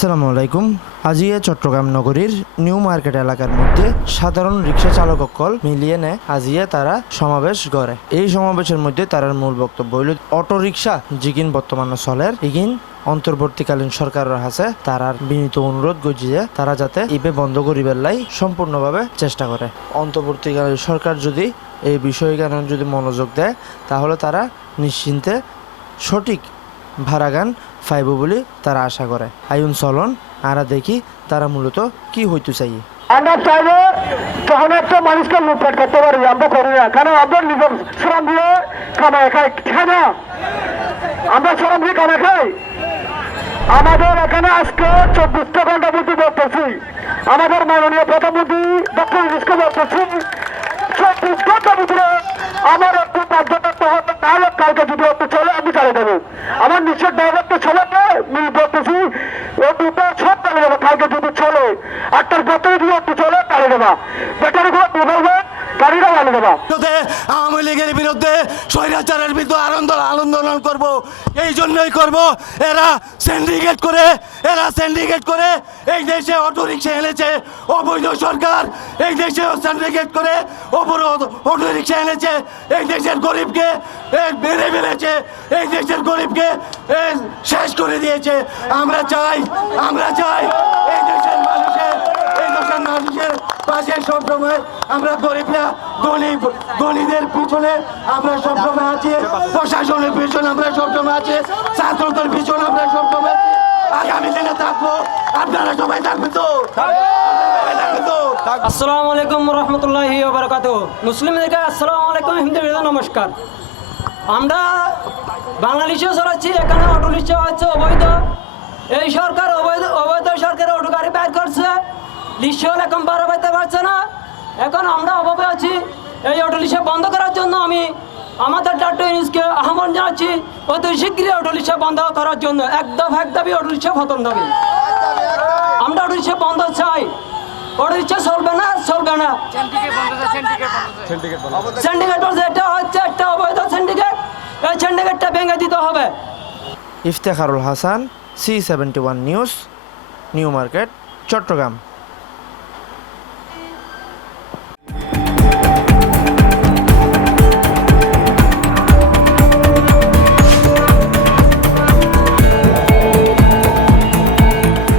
আসসালামু আলাইকুম। আজিয়ে চট্টগ্রাম নগরীর নিউ মার্কেট এলাকার মধ্যে সাধারণ রিক্সা চালকসকল মিলিয়ে নেয়। আজিয়ে তারা সমাবেশ করে এই সমাবেশের মধ্যে তারার মূল বক্তব্য হইল, অটো রিক্সা যিকিন বর্তমানে চলের ইগিন অন্তর্বর্তীকালীন সরকারের হাতে তারার বিনীত অনুরোধ গজিয়ে তারা যাতে ইবে বন্ধ করিবার লাই সম্পূর্ণভাবে চেষ্টা করে। অন্তর্বর্তীকালীন সরকার যদি এই বিষয়গানে যদি মনোযোগ দেয়, তাহলে তারা নিশ্চিন্তে সঠিক ভাড়াগান পাইব বলে তারা আশা করে। আইন চলন, আরা দেখি তারা মূলত কি হইতে চাই। আমরা চাইলে তখন একটা মানুষকে লুটপাট করতে পারি, আমরা করি না। নিজের দিয়ে খাই খাই না। আমরা দিয়ে খাই। আমাদের এখানে আজকে চব্বিশটা ঘণ্টা বুদ্ধি বলতেছি। আমাদের মাননীয় প্রধানমন্ত্রী ডক্টর বলতেছি, চব্বিশ ঘণ্টা আমার তাহলে কালকে যদি চলে আমি দেবো। আমার মিল বলতেছি ও দুটো কালকে চলে। যদি একটু চলে চালিয়ে দেবা। ব্যাটারি গুলো আওয়ামী লীগের বিরুদ্ধে স্বৈরাচারের বিরুদ্ধে আন্দোলন আন্দোলন করব। এই জন্যই করব, এরা সিন্ডিকেট করে, এরা সিন্ডিকেট করে, এই দেশে অটো রিক্সা এনেছে, অবৈধ সরকার। এই দেশে সিন্ডিকেট করে, অবরোধ অটো রিক্সা এনেছে, এই দেশের গরিবকে মেরে ফেলেছে, এই দেশের গরিবকে শেষ করে দিয়েছে। আমরা চাই আমরা চাই। মানুষের পাশে সবসময় আমরা গরিবরা, গরিব গরিবের পিছনে আমরা সবসময় আছি। প্রশাসনের পিছনে আমরা সবসময় আছি। ছাত্রদের পিছনে আমরা সবসময় আছি। আগামী দিনে থাকব। আপনারা সবাই থাকবেন তো? আসসালামু আলাইকুম রহমতুল্লাহি বারকাত আসসালামু আলাইকুম নমস্কার। আমরা বাংলাদেশেও চলাচ্ছি এখানে অটো রিক্সা হচ্ছে অবৈধ। এই সরকার অবৈধ অবৈধ সরকার অটো গাড়ি বের করছে লিস্টল এখন বারো পাইতে পারছে না। এখন আমরা অভাবে আছি। এই অটো রিক্সা বন্ধ করার জন্য আমি আমাদের ডাক্তার ইউনুসকে আহ্বান জানাচ্ছি অতি শীঘ্রই অটো রিক্সা বন্ধ করার জন্য। একদম এক দাবি অটো রিক্সা খতম দাবি আমরা অটো রিক্সা বন্ধ চাই। অটো রিক্সা চলবে না চলবে না। সিন্ডিকেট বলছে এটা হচ্ছে একটা অবৈধ সিন্ডিকেট এই সিন্ডিকেটটা ভেঙে দিতে হবে। Iftekharul Hasan C seventy one news New Market Chattogram.